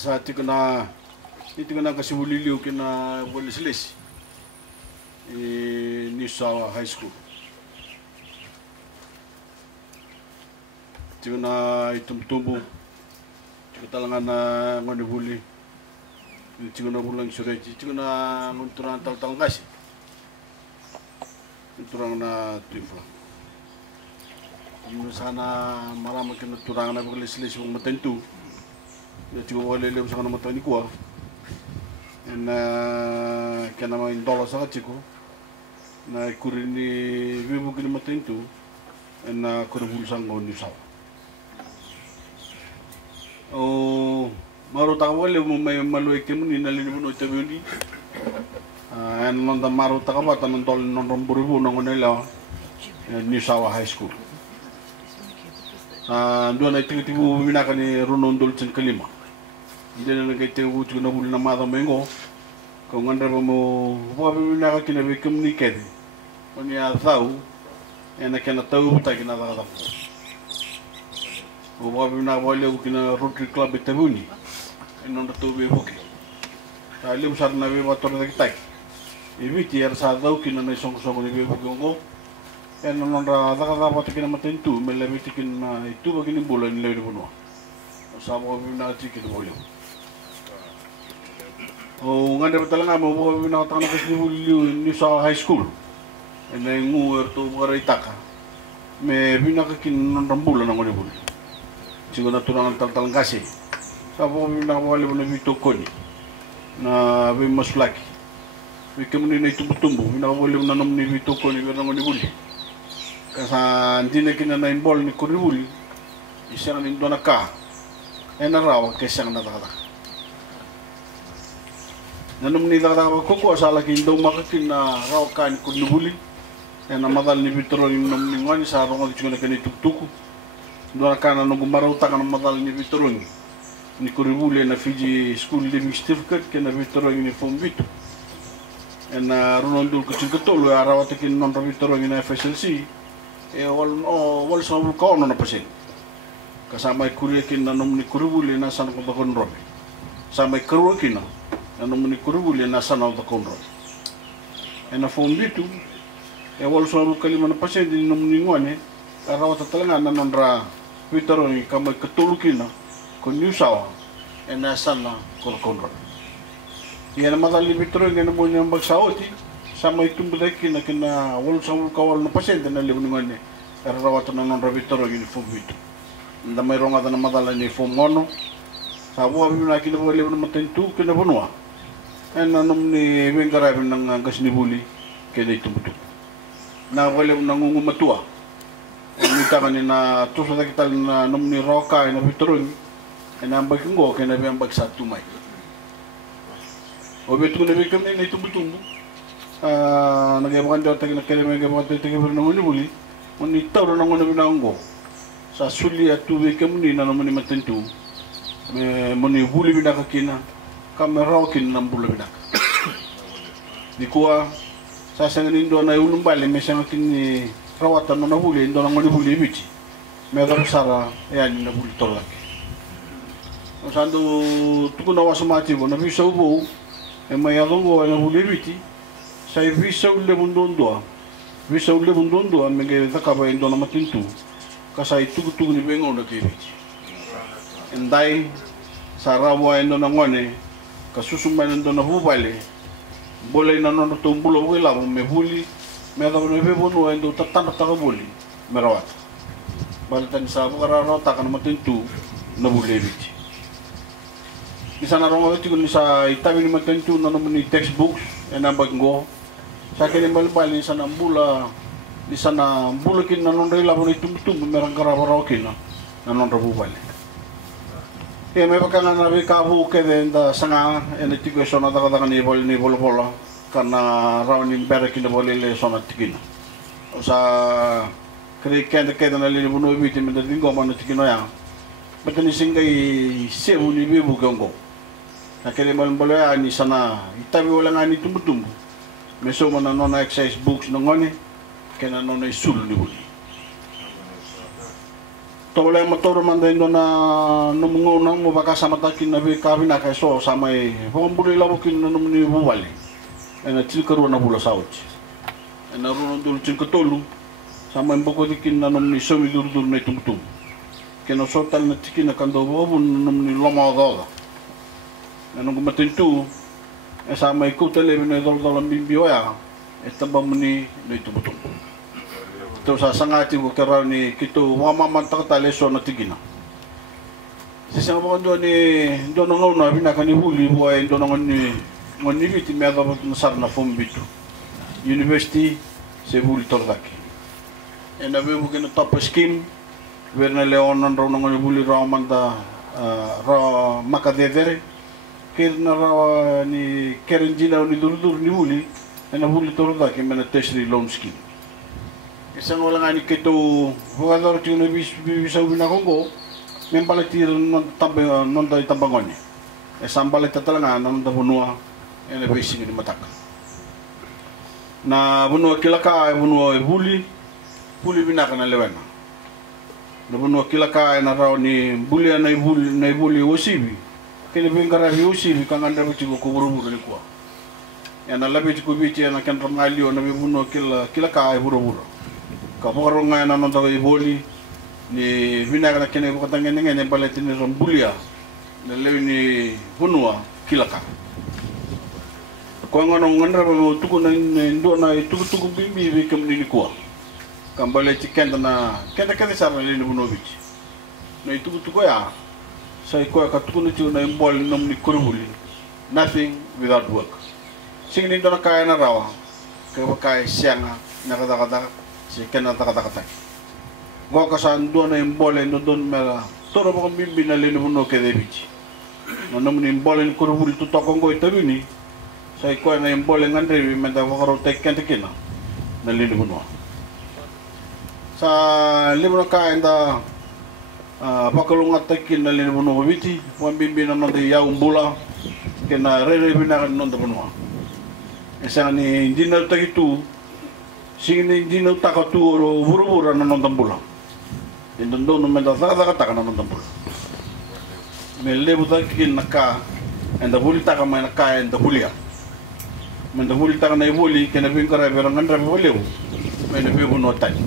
Sa tikana kasi buliliw kina Walislis New South High School. Tikana itumtumbo tikatalangan na ngoni buli. Tikana bulang sure tikana ngunturan tal kasi. Turang na tuifa. Sana marama kina turang na Walislis mong matentu. Ya tigo wale lem sa namatay ni kuwa na kana ma $1 sa chiko na kurini bibu kini matintu na kurubul sang ngoni sa o maro ta wale mo may maloy kemuni na lini mo tabuni an non da maro ta ka bata non tol non romburu no ngonela New South High School ndo na tigo binaka ni Ronondol chen kalima. Hindi na nagkaitingo ko na huli na mata mengo. Kung andra pa mo, huwag na ka kinabi komunikate. Kung niya tao, yan na kinataw tayo kinatakatak. Huwag na wala ko kina Rotary Club itabuni. Yan ang natubi buki. Alim sa na bibator na kitay. Ibiti yar sa daw kina na isong-song ni bibuki ko. Yan ang nakakapat kinamatintu, may labitikin na ito ba kinibula nila yung bunuwa. Sama ko na chikin boleh. Oh, ngada talaga mo ko binatang na kasi New South High School. Ena nguwer to baray taka. Me binakakin ng rambulan ng ulibul. Siguro na tunang tal kasi. Sabo binakawali mo na bito ko ni. Na bi mas laki. Bi kemuni na tumbo binakawali mo na nom ni bito ko ni ng ulibul. Kasi hindi na kinana-involve ni Kuribul. Isa na nindo na ka. Ena raw kesa na nakata. Nanum ni nakata ko sa laki daw makakin na raw kan Kuribul. Ena madal ni Vitro yung ngani sa raw ng chuna kani tuktuku. Do ka na gumaraw ta kan madal ni Vitro ni Kuribul na Fiji School Living Certificate kena Vitro ni form Vito. Ena Ronaldo ko chingkatolo araw takin non Vitro ni FSLC. Wal sa ko na pasin. Kasama kuriakin na nom ni Kuribul na sana ko bakon robe. Sama kuriakin na nom ni Kuribul na sana ko bakon robe. Ena form Vito wal sa kalima na pasin din nom ni ngwane araw ta talaga na nonra Vitro ni kamay katulukin na ko New South ena sana ko bakon robe. Yan madali Vitro nga mo niyang bagsawti sama itumbuday na kina wal sa kawal na pasin na libungan ni araw ta na nonra Vitro ni form Vito. Nda may ronga na madala ni form 1 sa buwa mi na kinabali mo matentu kinabunwa en nanom ni bengarab ng gas ni buli kaya itubuto na wala mo nangungumatua ni ta kanina tuso na kita na nom ni roka na Vitron en ambag ngo kaya na ambag sa tumay obetu na bikam ni itubuto nagabakan daw tagi na kaya may gabakan tagi pero nang buli ni tawro nang una binango sa suli at tuwi kemuni na naman ni matentu muni buli binaka kina kamera kin ng buli binaka di kuwa sa sanganin do na ulung bali may sang kin rawatan na buli do nang muni buli biti may sara yan na buli tolak sando tukun na wasumati bo na bisa ubo may adongo na buli biti sa visa ule bundondo may takabay do na matentu kasay tugu ni bengo na kiri. Enday sa rawa endo na ngone kasusumay endo na hubale bolay na no tumbulo ko ila me huli me da no bebo no endo tatana ta buli merawat baltan sa bukararo ta kan matintu na bulebiti isa na rongo ti kun sa itabi ni matintu na no ni textbooks ena baggo sa kini balbali sa nambula di sana bulakin na non rela mo itumtum merang karabarokin na non rabubal may pagkanga na kabu ke den da sanga en tiko so na da ni bol bola karena raunin bere kina bolele sona tikina sa kre kenda na lele buno biti menda dingo mana tikino ya betani singai sebu ni bebu gongo na kere mal bolo ya ni sana itabi wala ngani tumbu meso mana nona exercise books nongone kena nona isul ni buli tole motor manda indona numungo nang mo baka sama takin na be kabina kay so sama e bombuli labukin na numni buwali ena tilkaru na bula sauch ena runo dul tinkatolu sama mboko dikin na numni somi dur na tumtum kena sotal na tikin na kando bobu numni loma goga ena gumatentu e sama ikutele ne dol bimbio ya etamba muni na tumtum to sa sangati ko karani kito mama mantak leso na tigina sisa mo ndo ni ndo no no bina kani huli boy ndo no ngoni biti me ado na sarna fom bitu university se buli tordaki ena be bugena top scheme verna leon ndo no ngoni buli ra manda ra makadevere kirna ra ni kerenjina ni dur ni buli ena buli tordaki mena tertiary loan scheme isang wala nga ni kito jugador tino bisa ubina kongo membalatir non dai tambangoni isang balit talaga non da bunua ene basic ni matak na bunua kilaka bunua buli binaka na lewena na bunua kilaka na raw ni buli na buli osibi kene bengara osibi kanganda bichi ko buru ni kwa yana labi ko bichi na kan ramalio na bunua kilaka buru kaporo nga na nonda iboli ni vinaga na kene ko tangene ngene baletini rombulia na lewi ni hunua kilaka ko ngono ngandra mo tuku na ndo na tuku bimbi be kam ni ko kambale ci kenda sa le ni bunovich na tuku ya sai ko ka tuku ni na mbol nom ni kurubuli nothing without work singni ndo na kaya na rawa ka kaya sianga na kada si kena taka go ka san do na imbole no don mera toro mo bimbi na le no ke de bichi no nom ni imbole ni kurubuli to to kongo itabini sai ko na imbole ngandre bi menda ko ro tek kente kina na le no sa libro ka enda pakalunga tekin na le no biti wan bimbi na no de ya umbula kena re bina no do no esa ni dinal takitu singin hindi na takatu o buru-buru na nondambula. Indondo no menda taka na nondambula. Mele buta kin naka enda buli taka mai naka enda bulia. Menda buli taka na ibuli kena bingkara berangan rabi boleu. Mena bibu no tani.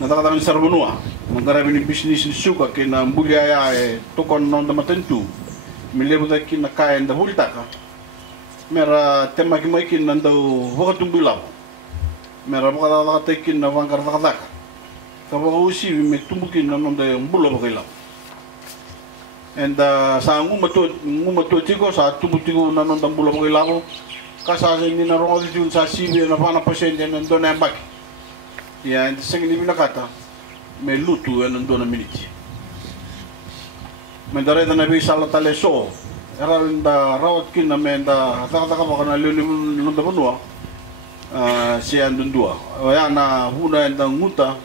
Na taka ni sarbunua. Mengkara bini bisnis ni suka kena bulia ya tokon nondamatentu. Mele buta kin naka enda buli taka. Mera tema kimai kin nandau wakatumbilau. Mera baka tekin na wangkar taka. Kapag usi me tumbukin na nonda mbulo bakila. And sa ngumato tiko sa tumbuko na nonda mbulo bakila ko. Kasa ni na rongo dito sa sibi na pana pasente na ndona mbaki. Ya and sing ni binakata me lutu na ndona miniti. Mendare na bi sala tale so. Era nda rawat kin na menda taka baka na lulu nonda bunwa. Si andundua ya na huna ndanguta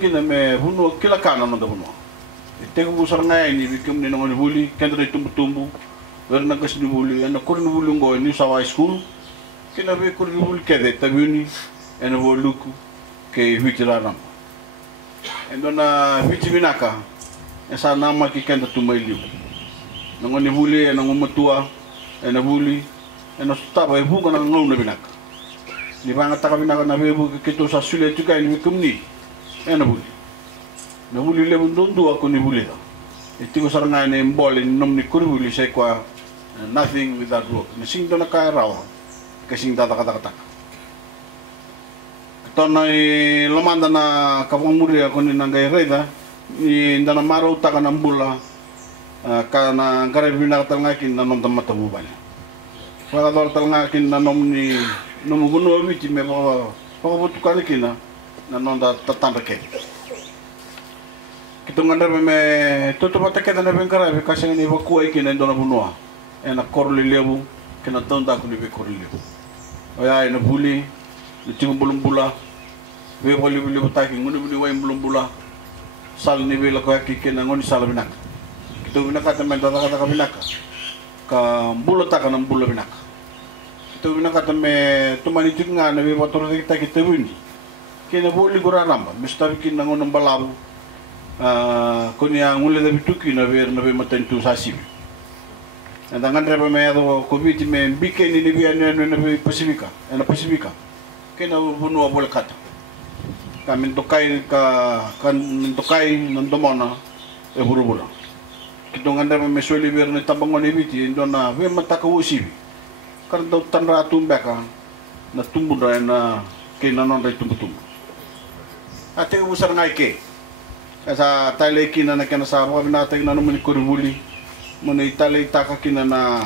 kina me huno kila kana no dabuno te ko busar ngai ni bikum ni ngoni buli kendre tumbu werna kas ni buli na kurni buli ngo ni sawa school kina be kurni buli kede tabuni ena voluku ke vitirana endona vitiminaka esa nama ki kenda tumailiu ngoni buli na ngomatua ena buli ena staba e buka na ngau na binaka ni banga taka binaka na bebu kito sa sule tuka ni kumni ena buli na buli le ndondu ako ni buli e tiko saranga ne mbole ni nom ni kuribuli sai kwa nothing without work ni sing dona ka rawa ka sing data kata tona e lomanda na kapamuri ako ni nangai reda ni ndana maro taka na mbula kana ngare binaka tanga kin na nom tamata bubanya Pagador talanga kin na nom ni numuguno biti me pakabutu kina na nonda tatandake. Kitunganda me toto batake na bengkara be kasing ni bakua kin na dona bunua. Ena korli lebu kena taon ta kuni be korile o ya ina buli ni tingu bulum bula we boli buli bataki ngoni buli way bulum bula sal ni be la ko ki kena ngoni sal binak to binaka ta menta ta binaka ka bula ta kana bula binaka to binaka ta me to mani tinga na be motor kita kita buni kena boli gora ramba mister kin ngon balabu kunya ngule de bituki na be matentu sasibi dangan reba me ado covid me bike ni bi ane na Pasifika na Pasifika kena bunu abol kata kami tokai kan tokai nandomona e burubula kitongan reba me soli ber ni tabangon ibiti ndona we mataka usibi kan do tanra tumbeka na tumbura na kena non dai tumbutum ate usar ngai ke asa tale kina na kana sa mo binata na no muni koribuli muna itali taka kina na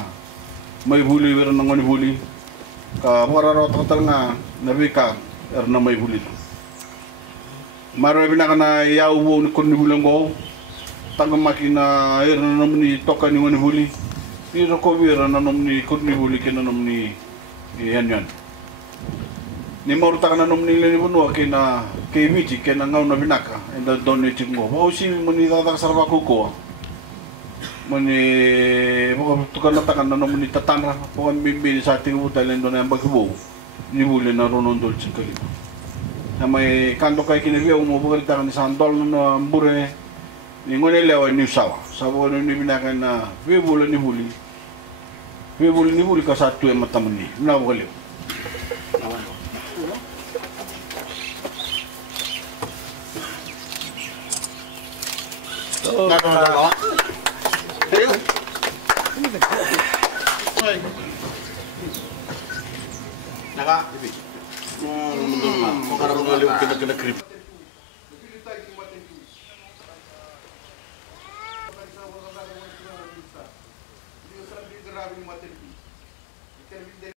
may huli wera nangoni huli ka wararo total nga nabika na may huli maro binaka na yaubo ni kurni hulango tanga makina na namni toka ni ngoni huli ni roko wera na namni kurni huli kina namni yan ni maro taka na namni leni bunwa kina kibiti kina ngaw na binaka enda doni tingo bausi muni tata sarva kuko mani pokok tukar natakan na naman itatanra pokok bimbili sa ating utalen doon ang bagbo ni buli na ronon dol cikali na may kando kay kinibya umubukalita ni sandol na ambure ni ngone lewa ni sawa sabo ni binakan na bibuli ni buli ka sa tuwe matamani na bukaliw Naka, kung karang mga liw kina-grip.